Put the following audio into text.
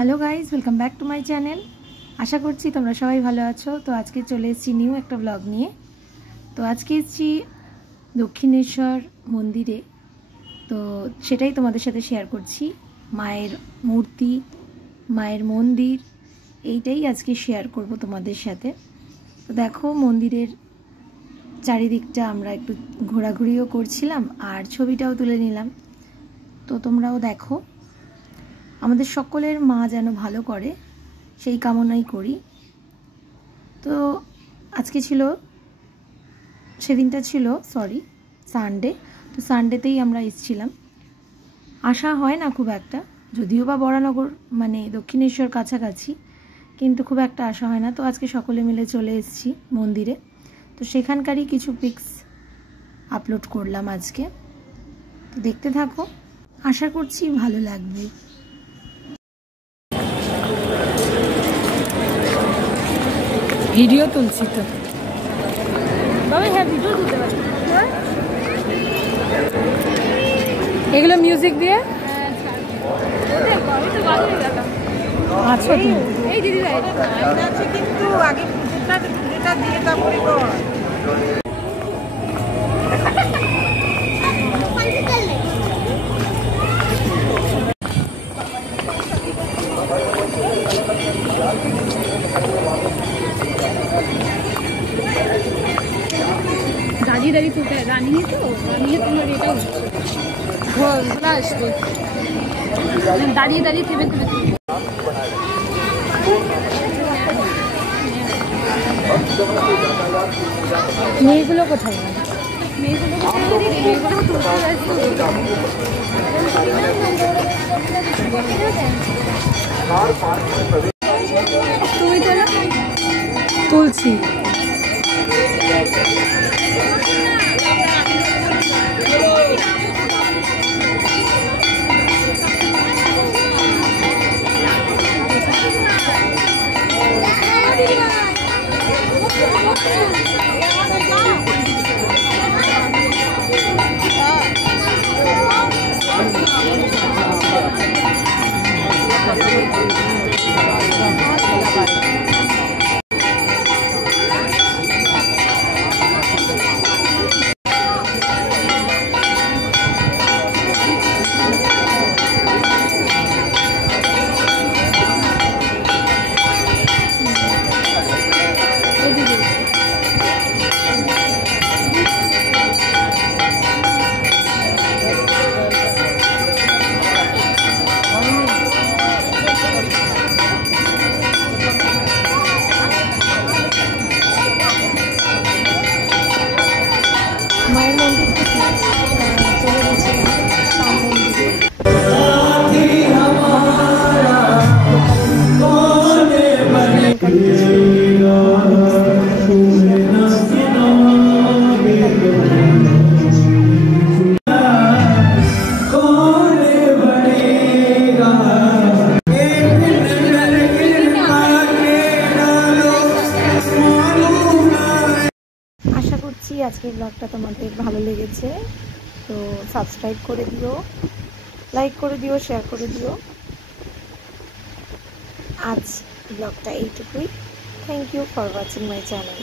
Hello guys, welcome back to my channel. আশা করছি তোমরা সবাই ভালো আছো। তো আজকে চলে এসেছি নিউ একটা ব্লগ নিয়ে। তো আজকে এসেছি দক্ষিণেশ্বর মন্দিরে, তো সেটাই তোমাদের সাথে শেয়ার করছি। মায়ের মূর্তি, মায়ের মন্দির, এইটাই আজকে শেয়ার করব তোমাদের সাথে। তো দেখো, মন্দিরের চারিদিকটা আমরা একটু ঘোরাঘুরিও করছিলাম আর ছবিটাও তুলে নিলাম। তো তোমরাও দেখো। আমাদের সকলের মা যেন ভালো করে সেই কামনাই করি। তো আজকে সেদিনটা ছিল সানডে। তো সানডেতেই আমরা এসেছিলাম। আসা হয় না খুব একটা, যদিও বা বরানগর মানে দক্ষিণেশ্বর কাছাকাছি, কিন্তু খুব একটা আসা হয় না। তো আজকে সকলে মিলে চলে এসেছি মন্দিরে। তো সেখানকারই কিছু পিকস আপলোড করলাম আজকে। তো দেখতে থাকো, আশা করছি ভালো লাগবে। ভিডিও তুলছি তো বাবা। হ্যাঁ, ভিডিও তুলতে পারি। এগুলো মিউজিক দিয়ে আচ্ছা। এই দিদি আছে, কিন্তু আগে পুজোটা দিয়ে তারপরে দাঁড়িয়ে দাঁড়িয়ে তুলতে রানিয়ে তোমার এটাও ঘোলা আসবে, দাঁড়িয়ে দাঁড়িয়ে থেমে থেমে মেয়েগুলো কোথায়? তুমি চলো, তুলছি। মায়ের মন্দির থেকে চলে গেছিলাম রাম মন্দিরে। আশা করছি আজকের ব্লগটা তোমাদের ভালো লেগেছে। তো সাবস্ক্রাইব করে দিও, লাইক করে দিও, শেয়ার করে দিও। আজ ব্লগটা এইটুকুই। Thank you for watching my channel.